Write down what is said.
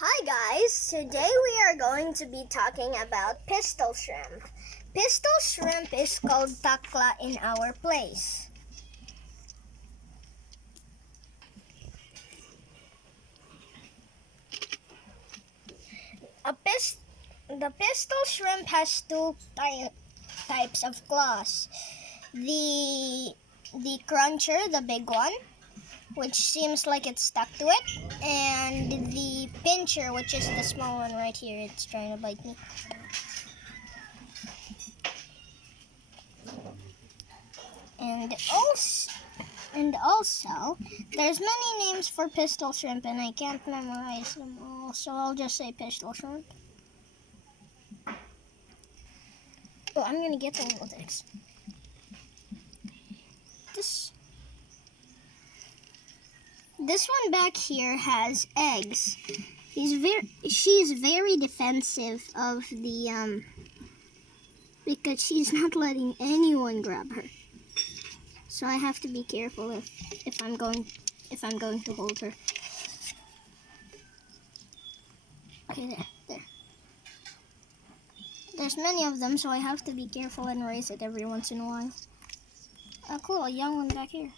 Hi guys, today we are going to be talking about pistol shrimp. Pistol shrimp is called takla in our place. The pistol shrimp has two types of claws. The cruncher, the big one, which seems like it's stuck to it, and the pincher, which is the small one right here. It's trying to bite me. And also, there's many names for pistol shrimp, and I can't memorize them all, so I'll just say pistol shrimp. Oh, I'm gonna get the little things. This one back here has eggs. She's very defensive of the because she's not letting anyone grab her. So I have to be careful if I'm going to hold her. Okay, there. There's many of them, so I have to be careful and raise it every once in a while. Oh, cool, a young one back here.